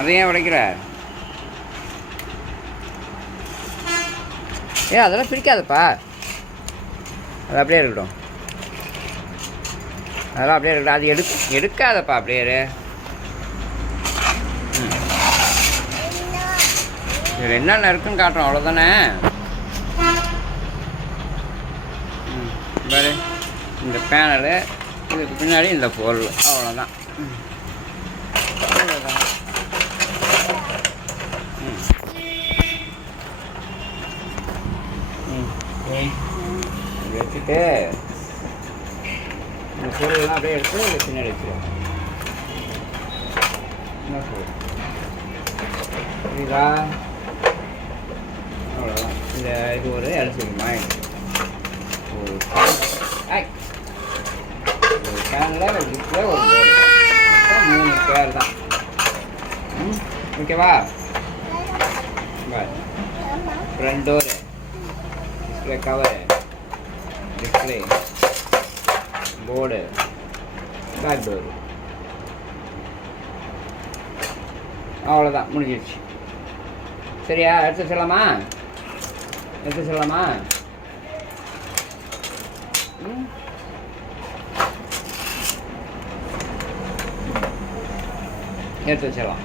அதை ஏன் உடைக்கிற? அதெல்லாம் பிடிக்காதப்பா. அது அப்படியே இருக்கட்டும். அதெல்லாம் அப்படியே இருக்கட்டும். அது எடுக்காதப்பா அப்படியே. இதில் என்னென்ன இருக்குன்னு காட்டுறோம், அவ்வளோதானே. பாரு, இந்த பேனலு, இதுக்கு பின்னாடி இந்த பொருள், அவ்வளோதான். அவ்வளோதான். வச்சுட்டு இந்த பொருள்லாம் அப்படியே எடுத்து இதை பின்னாடி வச்சுருவோம். என்ன பொருள் புரியுதா? அவ்வளோதான். இது ஒரு அலசிக்குமா? ஒரு பேனில் ஒரு டிஸ்பிளே, ஒரு போர்டு, அப்புறம் 3 பேர் தான். ஓகேவா? Front door, display cover, display board, back door. அவ்வளோதான், முடிஞ்சிடுச்சு. சரியா? எடுத்து சொல்லலாமா? எடுத்து சொல்லலாமா? எடுத்து வச்சிடலாம்.